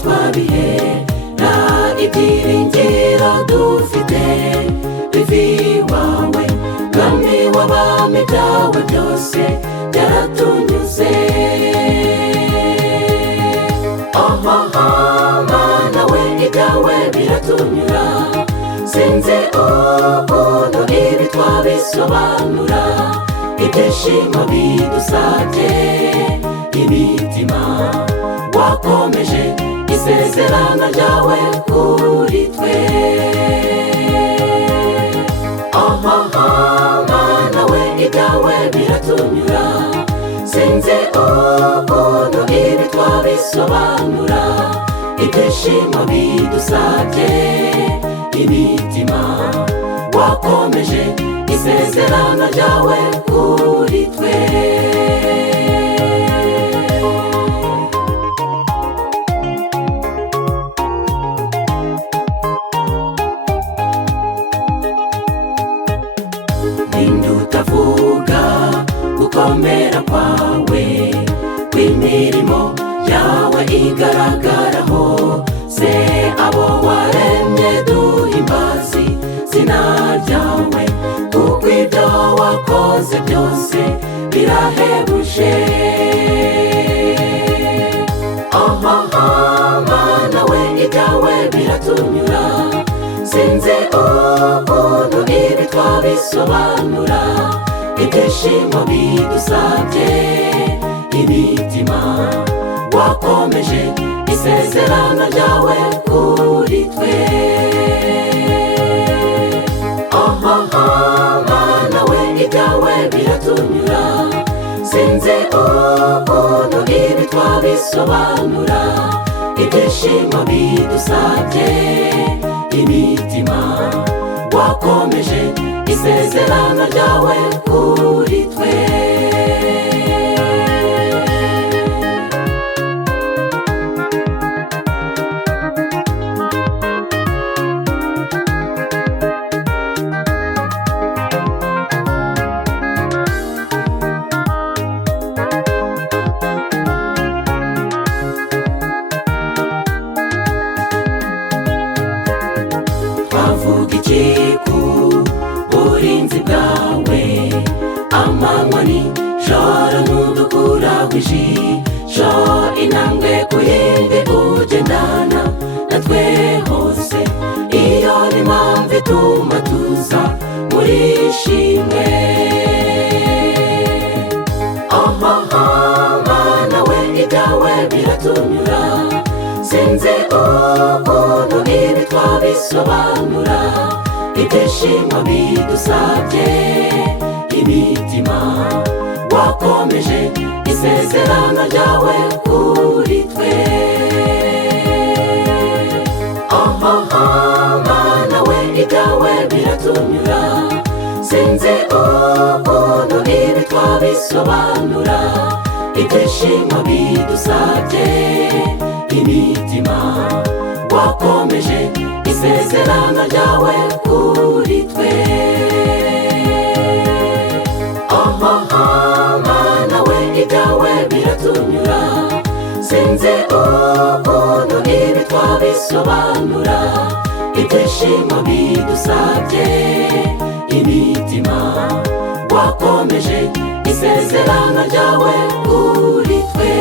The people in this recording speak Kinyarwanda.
twabihera ibyiringiro dufite biva iwawe mwami w'abami byawe byose byaratunyuze mana we ibyawe biratunyura sinzi ukuntu ibi twabisobanura ibyishimo bidusabye imitima wakomeje isezerano ryawe kuri twe mana we ibyawe biratunyura sinzi ukuntu ibi twabisobanura ibyishimo bidusabye imitima wakomeje isezerano ryawe kuri twe ninde utavuga gukomera kwawe kw'imirimo yawe igaragaraho se abo waremye duhimbazi zina ryawe kuko ibyo wakoze byose birahebuje mana we ibyawe biratunyura sinzi ukuntu ibi twabisobanura ibyishimo bidusabye imitima wakomeje isezerano ryawe kuri twe mana we ibyawe biratunyura sinzi ukuntu ibi twabisobanura ibyishimo bidusabye imitima wakomeje isezerano ryawe kuri twe twavuga iki ku burinzi bwawe amanywa nijoro ntudukuraho ijisho intambwe ku yindi ugendana natwe hose iyo ni impamvu ituma tuza muri shimwe mana we ibyawe biratunyura sinzi ukuntu ibi twabisobanura ibyishimo bidusabye imitima wakomeje isezerano ryawe kuri twe mana we ibyawe biratunyura sinzi ukuntu ibi twabisobanura ibyishimo bidusabye imitima wakomeje isezerano ryawe kuri twe mana we ibyawe biratunyura sinzi ukuntu ibi twabisobanura ibyishimo bidusabye imitima wakomeje isezerano ryawe kuri twe